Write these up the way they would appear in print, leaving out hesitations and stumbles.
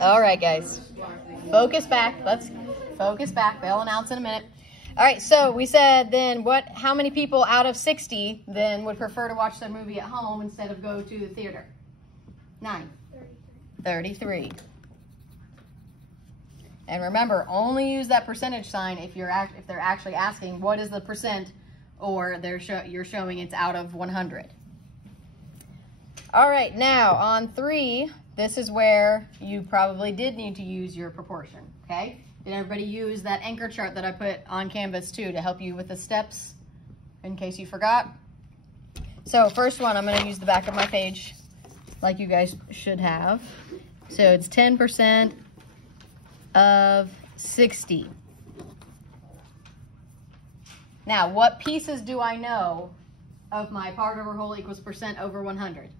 All right, guys, focus back. Let's focus back. They'll announce in a minute. All right, so we said then how many people out of 60 then would prefer to watch their movie at home instead of go to the theater? 9. 33. And remember, only use that percentage sign if they're actually asking what is the percent, or you're showing it's out of 100. All right, now on 3, this is where you probably did need to use your proportion, okay? Did everybody use that anchor chart that I put on Canvas too to help you with the steps in case you forgot? So first one, I'm gonna use the back of my page like you guys should have. So it's 10% of 60. Now, what pieces do I know of my part over whole equals percent over 100?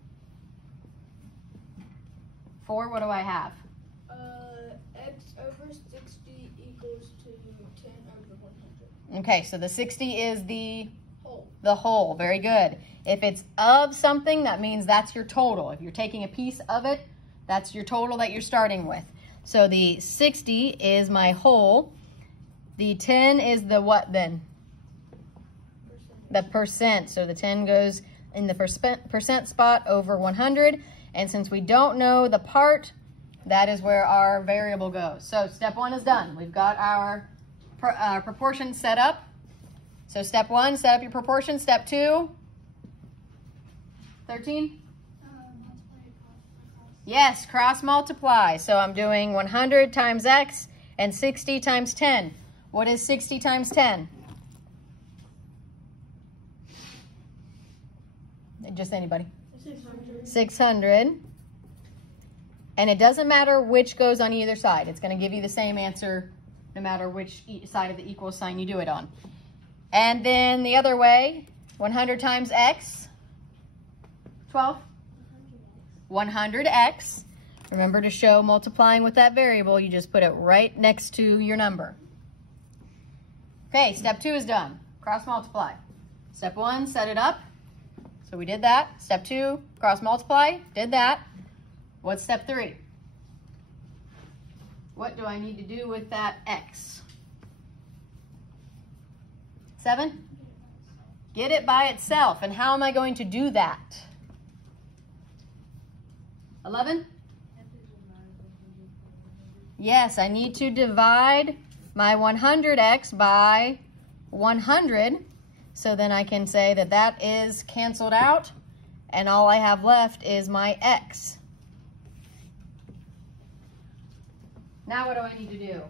4, what do I have? X over 60 equals to 10 over 100. Okay, so the 60 is the whole. The whole. Very good. If it's of something, that means that's your total. If you're taking a piece of it, that's your total that you're starting with. So the 60 is my whole. The 10 is the what then? The percent. So the 10 goes in the percent spot over 100. And since we don't know the part, that is where our variable goes. So step 1 is done. We've got our proportion set up. So step 1, set up your proportion. Step 2, 13? Yes, cross multiply. So I'm doing 100 times x and 60 times 10. What is 60 times 10? Just anybody. 600. 600. And it doesn't matter which goes on either side. It's going to give you the same answer no matter which side of the equal sign you do it on. And then the other way, 100 times x, 12? 100x. Remember to show multiplying with that variable, you just put it right next to your number. Okay, step 2 is done. Cross multiply. Step 1, set it up. So we did that. Step 2, cross multiply, did that. What's step 3? What do I need to do with that x? 7? Get it by itself. And how am I going to do that? 11? Yes, I need to divide my 100x by 100. So then I can say that that is canceled out. And all I have left is my x. Now what do I need to do?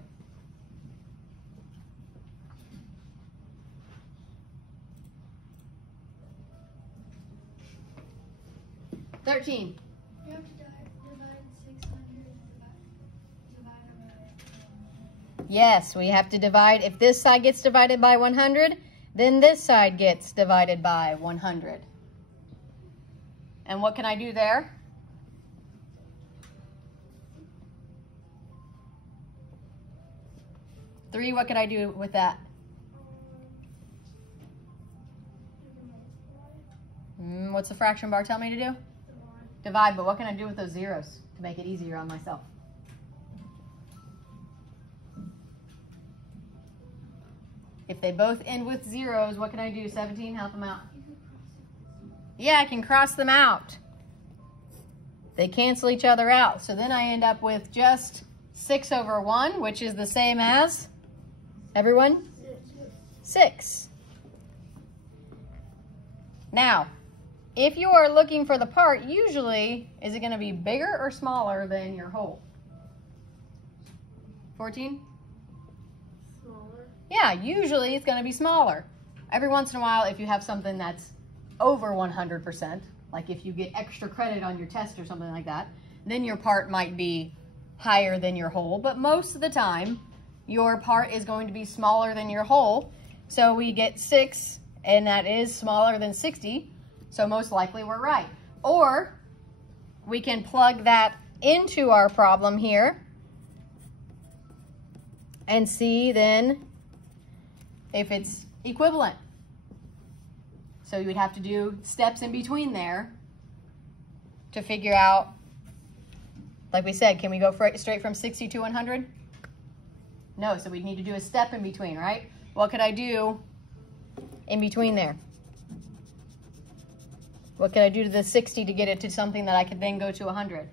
$13. You have to divide 600 divide over. Yes, we have to divide. If this side gets divided by 100, then this side gets divided by 100. And what can I do there? 3, what can I do with that? What's the fraction bar tell me to do? Divide, but what can I do with those zeros to make it easier on myself? If they both end with zeros, what can I do? 17, help them out. Yeah, I can cross them out. They cancel each other out. So then I end up with just 6 over 1, which is the same as, everyone? 6. Now, if you are looking for the part, usually, is it going to be bigger or smaller than your whole? 14? Smaller. Yeah, usually it's going to be smaller. Every once in a while, if you have something that's over 100%, like if you get extra credit on your test or something like that, then your part might be higher than your whole. But most of the time, your part is going to be smaller than your whole. So we get 6, and that is smaller than 60. So most likely we're right. Or we can plug that into our problem here and see then if it's equivalent. So you would have to do steps in between there to figure out Like we said, can we go straight from 60 to 100? No, so we need to do a step in between, right? What could I do in between there? What could I do to the 60 to get it to something that I could then go to 100?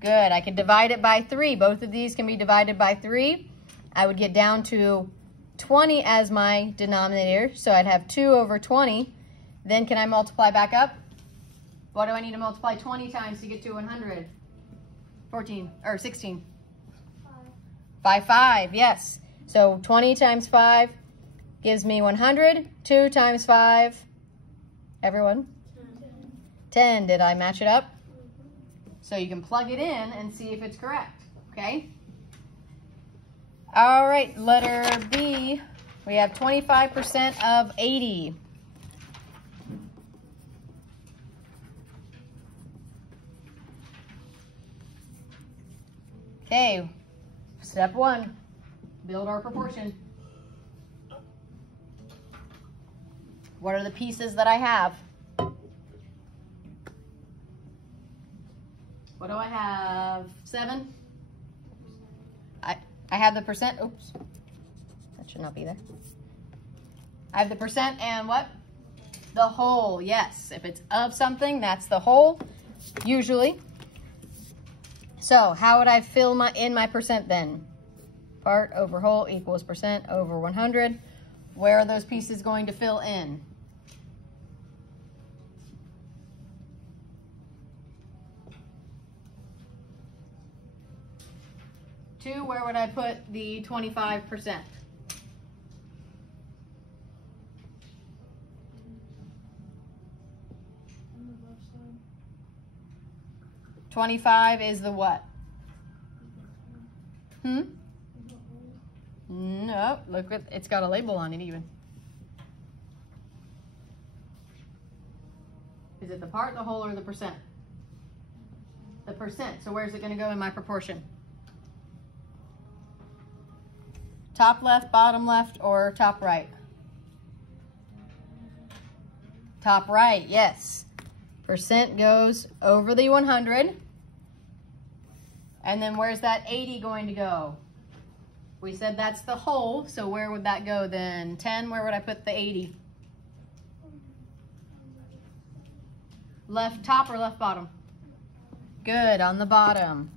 Good, I could divide it by 3. Both of these can be divided by 3. I would get down to 20 as my denominator, so I'd have 2 over 20. Then can I multiply back up? What do I need to multiply 20 times to get to 100? 14, or 16. 5. 5, yes. So 20 times 5 gives me 100. 2 times 5, everyone? 10. Did I match it up? So you can plug it in and see if it's correct, okay? All right, letter B, we have 25% of 80. Okay, step 1, build our proportion. What are the pieces that I have? What do I have? 7? I have the percent. Oops. That should not be there. I have the percent and what? The whole. Yes. If it's of something, that's the whole, usually. So how would I fill my percent then? Part over whole equals percent over 100. Where are those pieces going to fill in? Where would I put the 25%? On the left side. 25 is the what? No, look, it's got a label on it even. Is it the part, the whole, or the percent? The percent. So where's it going to go in my proportion? Top left, bottom left, or top right? Top right, yes. Percent goes over the 100. And then where's that 80 going to go? We said that's the whole, so where would that go then? 10, where would I put the 80? Left top or left bottom? Good, on the bottom.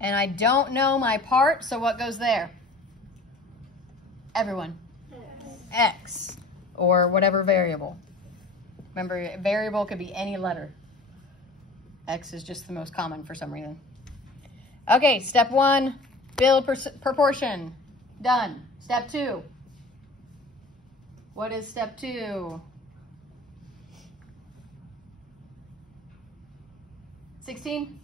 And I don't know my part, so what goes there? Everyone. X, or whatever variable. Remember, variable could be any letter. X is just the most common for some reason. Okay, step 1, build proportion. Done. Step 2. What is step 2? 16?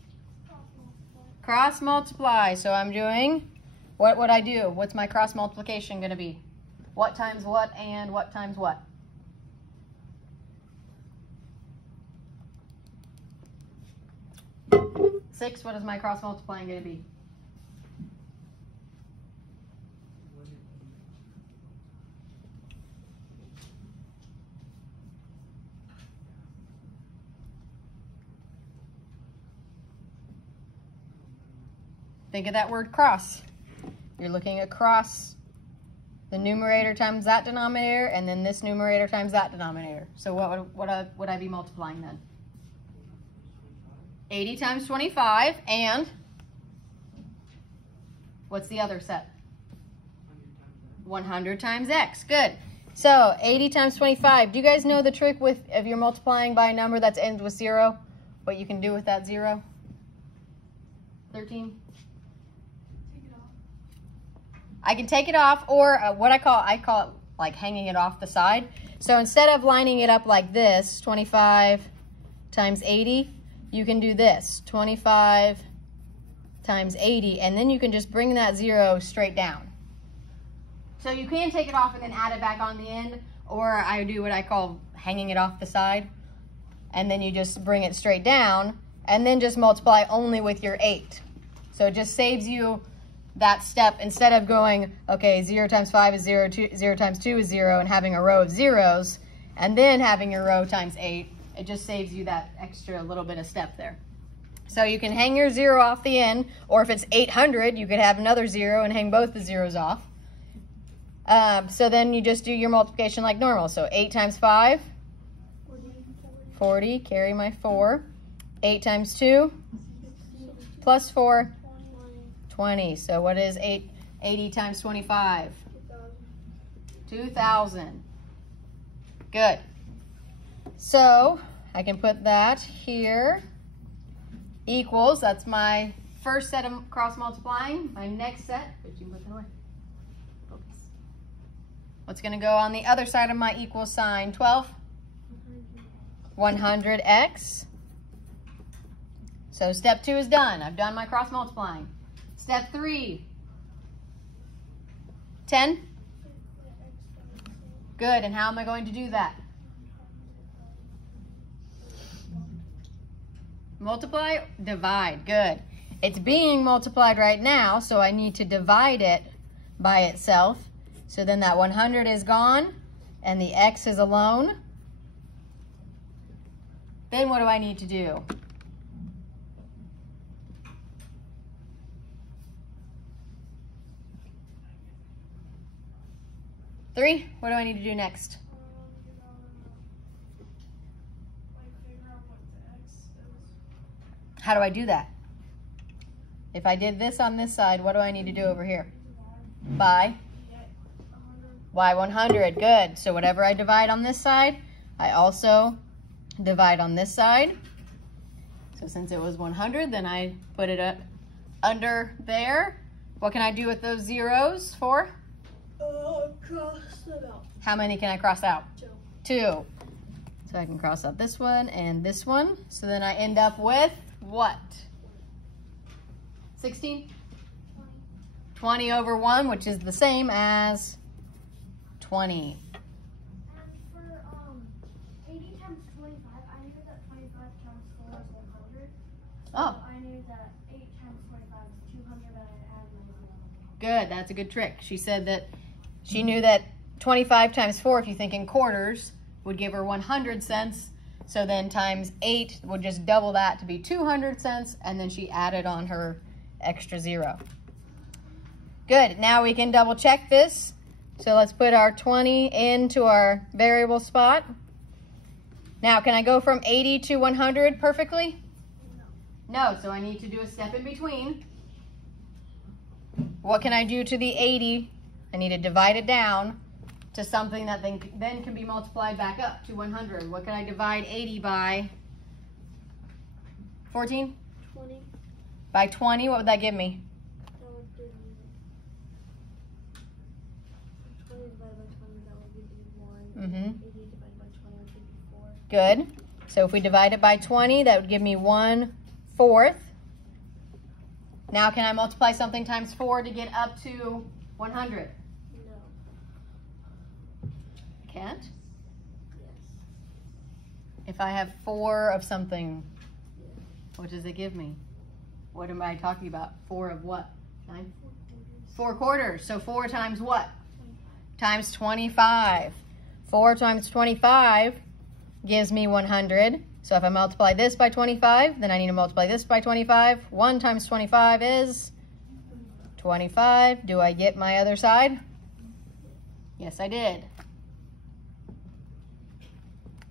Cross multiply. So I'm doing, what would I do? What's my cross multiplication going to be? What times what and what times what? Six, what is my cross multiplying going to be? Think of that word cross. You're looking at cross the numerator times that denominator, and then this numerator times that denominator. So what would I be multiplying then? 80 times 25, and what's the other set? 100 times x. Good. So 80 times 25. Do you guys know the trick with if you're multiplying by a number that ends with 0? What you can do with that 0? 13. I can take it off, or what I call it like hanging it off the side. So instead of lining it up like this, 25 times 80, you can do this, 25 times 80, and then you can just bring that 0 straight down. So you can take it off and then add it back on the end, or I do what I call hanging it off the side, and then you just bring it straight down, and then just multiply only with your 8. So it just saves you that step instead of going, okay, 0 times 5 is 0, 0 times 2 is 0, and having a row of zeros, and then having your row times 8, it just saves you that extra little bit of step there. So you can hang your 0 off the end, or if it's 800, you could have another 0 and hang both the zeros off. So then you just do your multiplication like normal. So 8 times 5, 40, carry my 4. 8 times 2, plus 4, 20. So what is 80 times 25? 2,000. Good. So I can put that here. Equals, that's my first set of cross multiplying. My next set, but you can put that away. Focus. What's going to go on the other side of my equal sign? 12? 100x. So step 2 is done. I've done my cross multiplying. Step 3. 10? Good, and how am I going to do that? Multiply, divide, good. It's being multiplied right now, so I need to divide it by itself. So then that 100 is gone, and the x is alone. Then what do I need to do? Three, what do I need to do next? How do I do that? If I did this on this side, what do I need to do over here? By y100, good. So whatever I divide on this side, I also divide on this side. So since it was 100, then I put it under there. What can I do with those zeros for? Cross it out. How many can I cross out? 2. 2. So I can cross out this one and this one. So then I end up with what? 16? 20 over 1, which is the same as 20. And for 80 times 25, I knew that 25 times 4 is 100. Oh. So I knew that 8 times 25 is 200, but I added my 0. Good, that's a good trick. She said that she knew that 25 times 4, if you think in quarters, would give her 100 cents. So then times 8 would just double that to be 200 cents, and then she added on her extra 0. Good, now we can double check this. So let's put our 20 into our variable spot. Now, can I go from 80 to 100 perfectly? No, so I need to do a step in between. What can I do to the 80? I need to divide it down to something that then can be multiplied back up to 100. What can I divide 80 by? 14? 20. By 20, what would that give me? That would give me 20 divided by 20, that would give me 1. 80 divided by 20 would give me 4. Good. So if we divide it by 20, that would give me 1/4. Now can I multiply something times 4 to get up to 100? No. Can't? Yes. If I have 4 of something, Yes. what does it give me? What am I talking about? 4 of what? 9? 4 quarters. 4 quarters. So 4 times what? 25. Times 25. 4 times 25 gives me 100. So if I multiply this by 25, then I need to multiply this by 25. 1 times 25 is 25. Do I get my other side? Yes, I did.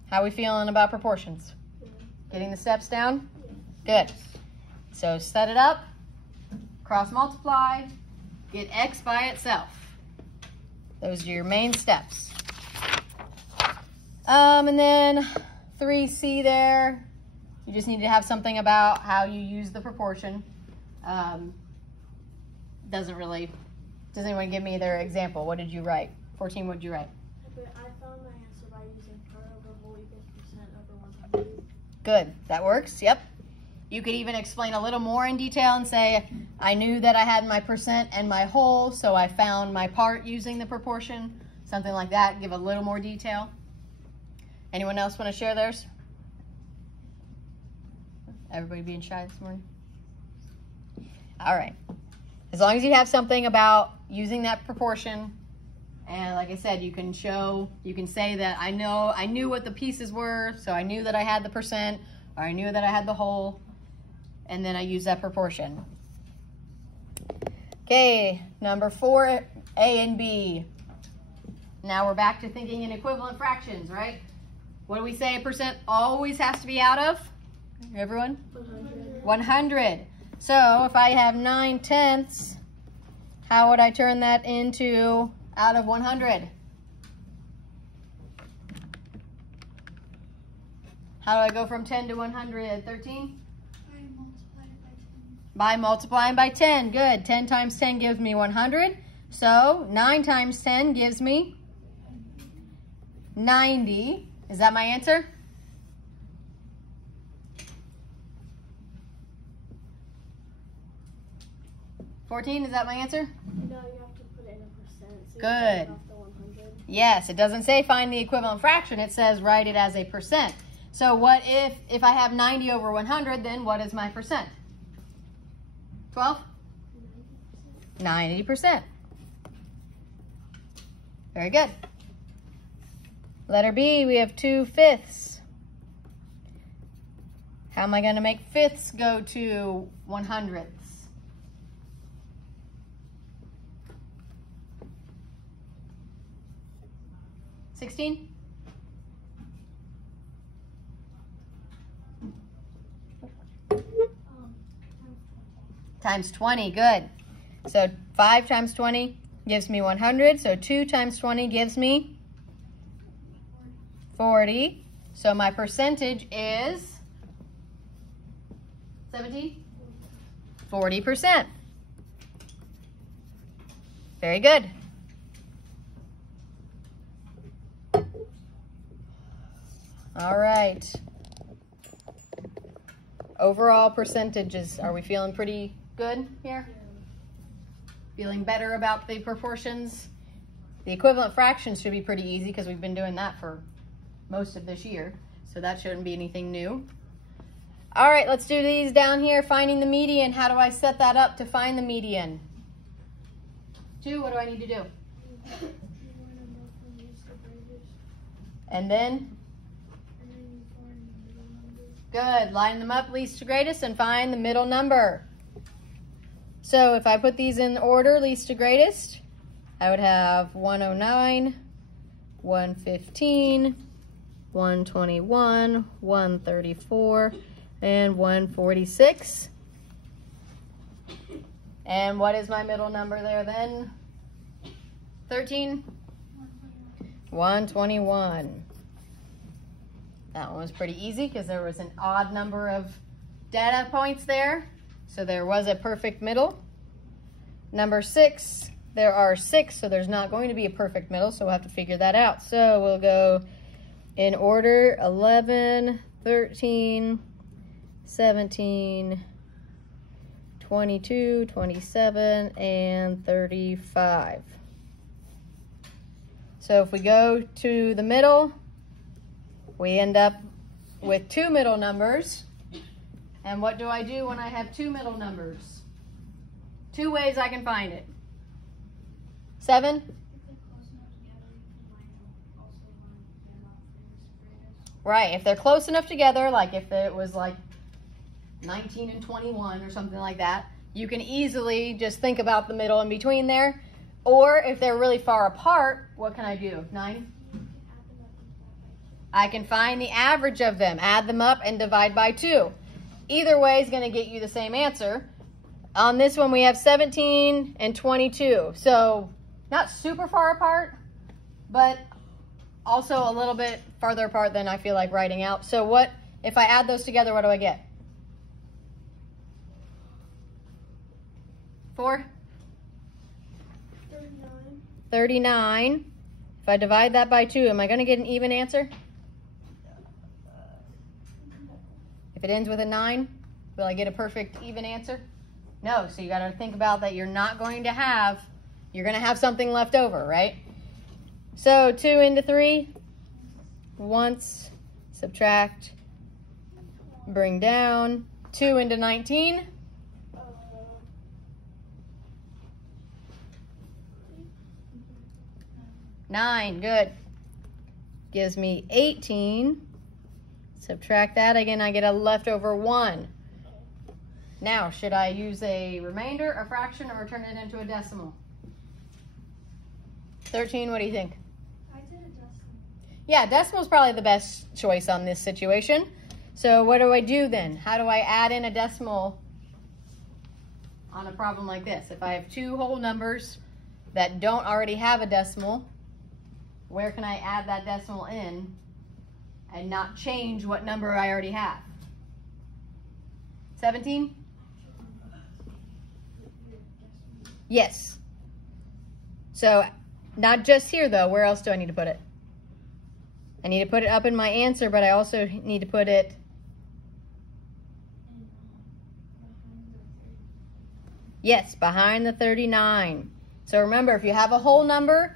How are we feeling about proportions? Getting the steps down? Good. So set it up, cross multiply, get x by itself. Those are your main steps. And then 3C there, you just need to have something about how you use the proportion. Does anyone give me their example? What did you write? 14, what did you write? Okay, I found my answer by using part over whole equals percent over 100. Good, that works, yep. You could even explain a little more in detail and say, I knew that I had my percent and my whole, so I found my part using the proportion. Something like that, give a little more detail. Anyone else want to share theirs? Everybody being shy this morning? All right. As long as you have something about using that proportion And like I said, you can say that I knew what the pieces were, so I knew that I had the percent, or I knew that I had the whole, and then I use that proportion. Okay, number 4, A and B. Now we're back to thinking in equivalent fractions, right? What do we say a percent always has to be out of? Everyone? 100. 100. So if I have 9/10, how would I turn that into out of 100? How do I go from 10 to 100? 13? By multiplying by 10. Good. 10 times 10 gives me 100. So 9 times 10 gives me 90. Is that my answer? $14, is that my answer? No, you have to put in a percent. So good. Off the 100. Yes, it doesn't say find the equivalent fraction. It says write it as a percent. So what if I have 90 over 100, then what is my percent? 12? 90%. Very good. Letter B, we have 2/5. How am I going to make fifths go to 100ths? $16? Times 20, good. So 5 times 20 gives me 100. So 2 times 20 gives me 40. So my percentage is 17? 40%. Very good. All right. Overall percentages, are we feeling pretty good here? Feeling better about the proportions? The equivalent fractions should be pretty easy because we've been doing that for most of this year. So that shouldn't be anything new. All right, let's do these down here. Finding the median. How do I set that up to find the median? 2, what do I need to do? And then? Good. Line them up, least to greatest, and find the middle number. So if I put these in order, least to greatest, I would have 109, 115, 121, 134, and 146. And what is my middle number there then? 13? 121. That one was pretty easy because there was an odd number of data points there. So there was a perfect middle. Number 6, there are 6, so there's not going to be a perfect middle, so we'll have to figure that out. So we'll go in order: 11, 13, 17, 22, 27, and 35. So if we go to the middle, we end up with 2 middle numbers. And what do I do when I have 2 middle numbers? 2 ways I can find it. 7? Right, if they're close enough together, like if it was like 19 and 21 or something like that, you can easily just think about the middle in between there. Or if they're really far apart, what can I do? 9? I can find the average of them, add them up, and divide by 2. Either way is going to get you the same answer. On this one, we have 17 and 22. So not super far apart, but also a little bit farther apart than I feel like writing out. So what, if I add those together, what do I get? 4? 39. 39. If I divide that by 2, am I going to get an even answer? If it ends with a 9, will I get a perfect even answer? No, so you got to think about that you're not going to have, you're going to have something left over, right? So 2 into 3, once, subtract, bring down. 2 into 19. 9, good. Gives me 18. Subtract that again, I get a leftover 1. Now, should I use a remainder, a fraction, or turn it into a decimal? 13, what do you think? I did a decimal. Yeah, decimal is probably the best choice on this situation. So what do I do then? How do I add in a decimal on a problem like this? If I have two whole numbers that don't already have a decimal, where can I add that decimal in and not change what number I already have? 17? Yes. So not just here though, where else do I need to put it? I need to put it up in my answer, but I also need to put it yes, behind the 39. So remember, if you have a whole number,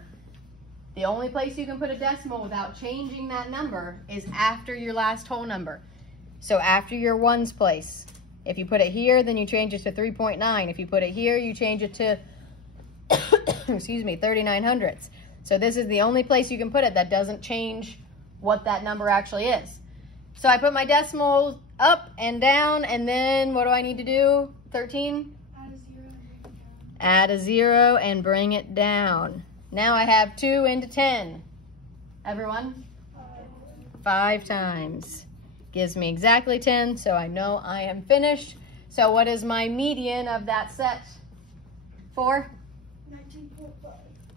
the only place you can put a decimal without changing that number is after your last whole number. So after your ones place. If you put it here, then you change it to 3.9. If you put it here, you change it to, excuse me, 39 hundredths. So this is the only place you can put it that doesn't change what that number actually is. So I put my decimals up and down, and then what do I need to do? 13? Add a 0 and bring it down. Now I have 2 into 10. Everyone? 5 times. Gives me exactly 10, so I know I am finished. So what is my median of that set? 4?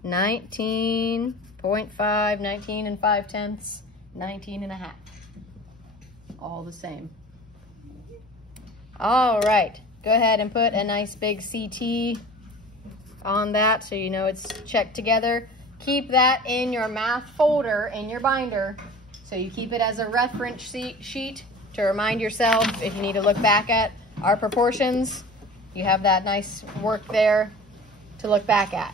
19.5, 19 and 5/10, 19 and a half. All the same. All right, go ahead and put a nice big CT on that so you know it's checked together. Keep that in your math folder in your binder so you keep it as a reference sheet to remind yourself if you need to look back at our proportions. You have that nice work there to look back at.